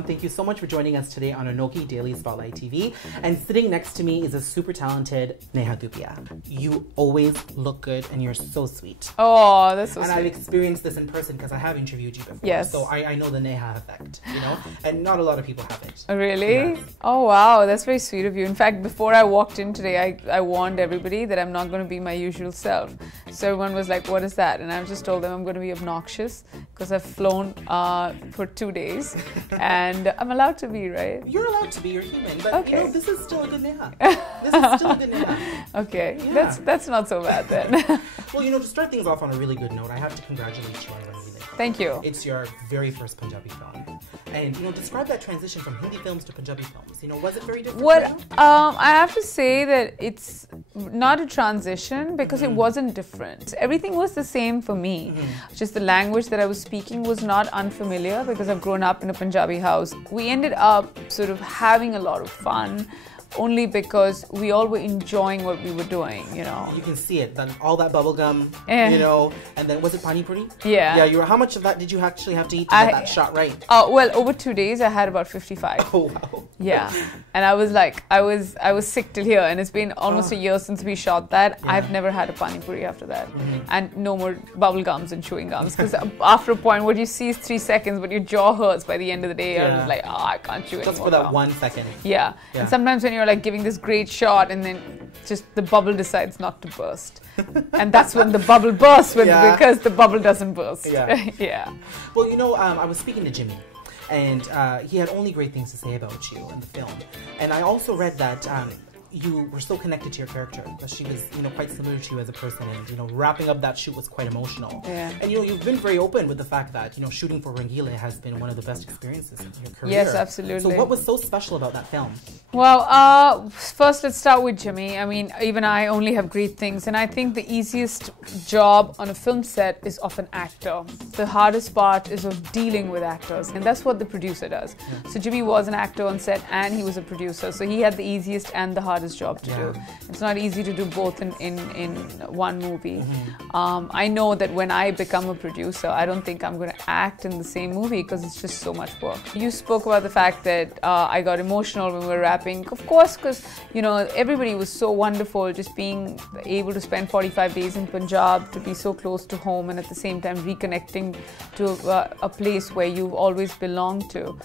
everyone. Thank you so much for joining us today on ANOKHI Daily Spotlight TV. And sitting next to me is a super talented Neha Dhupia. You always look good and you're so sweet. Oh, that's so sweet. And I've experienced this in person because I have interviewed you before. Yes. So I know the Neha effect, you know? And not a lot of people have it. Really? Yes. Oh, wow. That's very sweet of you. In fact, before I walked in today, I warned everybody that I'm not going to be my usual self. So everyone was like, what is that? And I've just told them I'm going to be obnoxious because I've flown for 2 days. And I'm allowed to be, right? You're allowed to be, you're human. But okay. you know, this is still a good Neha. This is still a good Neha. Okay. Yeah. That's not so bad then. Well, you know, to start things off on a really good note, I have to congratulate you on Rangeelay. Thank you. It's your very first Punjabi film. And, you know, describe that transition from Hindi films to Punjabi films. You know, was it very different? I have to say that it's not a transition because it wasn't different. Everything was the same for me. Just the language that I was speaking was not unfamiliar because I've grown up in a Punjabi house. We ended up sort of having a lot of fun only because we all were enjoying what we were doing, you know. You can see it, all that bubble gum, you know, and then was it pani puri? Yeah. Yeah, how much of that did you actually have to eat to get that shot right? Well, over 2 days I had about 55. Oh, wow. Yeah. And I was like, I was sick till here, and it's been almost a year since we shot that. Yeah. I've never had a pani puri after that. And no more bubble gums and chewing gums, because after a point what you see is 3 seconds, but your jaw hurts by the end of the day. I was like, oh, I can't chew anymore. Just for that 1 second. Yeah. And sometimes when you're like giving this great shot and then just the bubble decides not to burst. And that's when the bubble bursts because the bubble doesn't burst. Yeah. Yeah. Well, you know, I was speaking to Jimmy, and he had only great things to say about you in the film. And I also read that you were so connected to your character, that she was, you know, quite similar to you as a person, and, you know, wrapping up that shoot was quite emotional. Yeah. And, you know, you've been very open with the fact that, you know, shooting for Rangeelay has been one of the best experiences in your career. Yes, absolutely. So what was so special about that film? Well, first let's start with Jimmy. I mean, even I only have great things, and I think the easiest job on a film set is of an actor. The hardest part is of dealing with actors, and that's what the producer does. Yeah. So Jimmy was an actor on set and he was a producer, so he had the easiest and the hardest job to do. It's not easy to do both in one movie. I know that when I become a producer, I don't think I'm going to act in the same movie because it's just so much work. You spoke about the fact that I got emotional when we were wrapping. Of course, because, you know, everybody was so wonderful, just being able to spend 45 days in Punjab, to be so close to home, and at the same time reconnecting to a place where you've always belonged to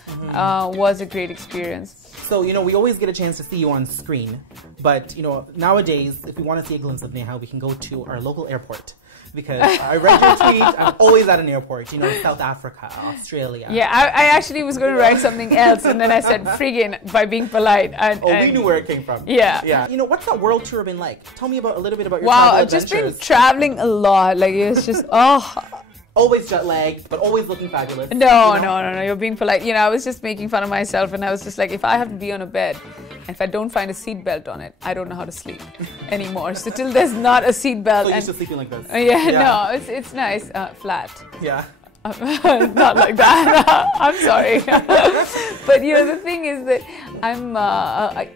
was a great experience. So, you know, we always get a chance to see you on screen, but, you know, nowadays, if we want to see a glimpse of Neha, we can go to our local airport. Because I read your tweet, I'm always at an airport, you know, South Africa, Australia. Yeah, I actually was going to write something else, and then I said friggin' by being polite. And we knew where it came from. Yeah. Yeah. You know, what's that world tour been like? Tell me a little bit about your travel adventures. I've just been traveling a lot. Like, it's just, always jet lagged, but always looking fabulous. No, you're being polite. You know, I was just making fun of myself, and I was just like, if I have to be on a bed, and if I don't find a seat belt on it, I don't know how to sleep anymore. So till there's not a seat belt. So you're just sleeping like this? No, it's nice, flat. Yeah. Not like that. I'm sorry. But you know, the thing is that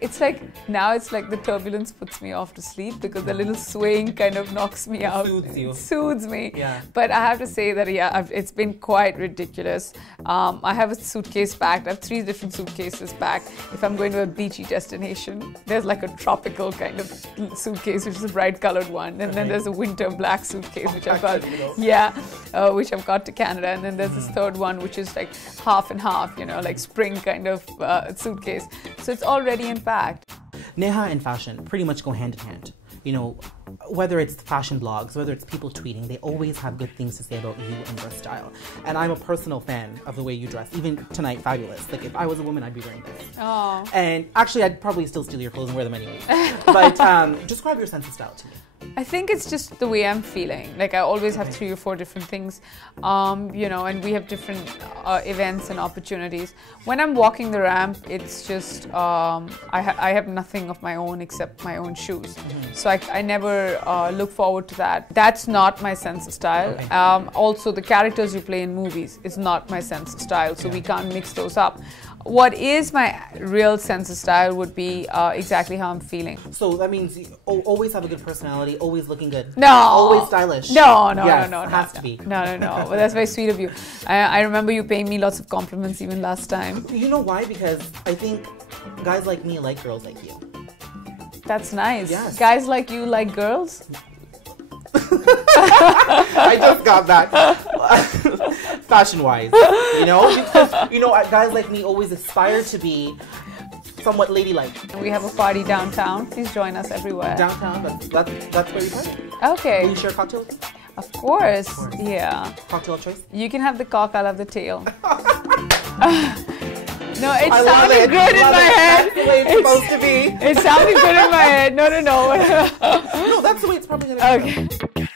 it's like, now it's like the turbulence puts me off to sleep because the little swaying kind of knocks me out. Soothes you. It soothes me. Yeah. But I have to say that, it's been quite ridiculous. I have a suitcase packed. I have 3 different suitcases packed. If I'm going to a beachy destination, there's like a tropical kind of suitcase, which is a bright colored one. And then there's a winter black suitcase, which I've got, which I've got to Canada. And then there's this third one, which is like half and half, you know, like spring kind of suitcase. So it's already unpacked. Neha and fashion pretty much go hand in hand. You know, whether it's fashion blogs, whether it's people tweeting, they always have good things to say about you and your style. And I'm a personal fan of the way you dress. Even tonight, fabulous. Like, if I was a woman, I'd be wearing this. Oh. And actually, I'd probably still steal your clothes and wear them anyways. But describe your sense of style to me. I think it's just the way I'm feeling. Like, I always have 3 or 4 different things, you know, and we have different events and opportunities. When I'm walking the ramp, it's just, I have nothing of my own except my own shoes. So I never look forward to that. That's not my sense of style. Also, the characters you play in movies is not my sense of style, so we can't mix those up. What is my real sense of style would be exactly how I'm feeling. So that means you always have a good personality, always looking good. No. Always stylish. No. Has to be. No. Well, that's very sweet of you. I remember you paying me lots of compliments even last time. You know why? Because I think guys like me like girls like you. That's nice. Yes. Guys like you like girls? I just got that. Fashion-wise, because guys like me always aspire to be somewhat ladylike. We have a party downtown. Please join us everywhere. Downtown, that's where we party. Okay. Will you share a cocktail with me? Of course. Yeah. Cocktail of choice? You can have the cock, I'll have the tail. No, it I sounded good in my head. That's the way it's supposed to be. It sounded good in my head. No. No, that's the way it's probably going to be. Okay.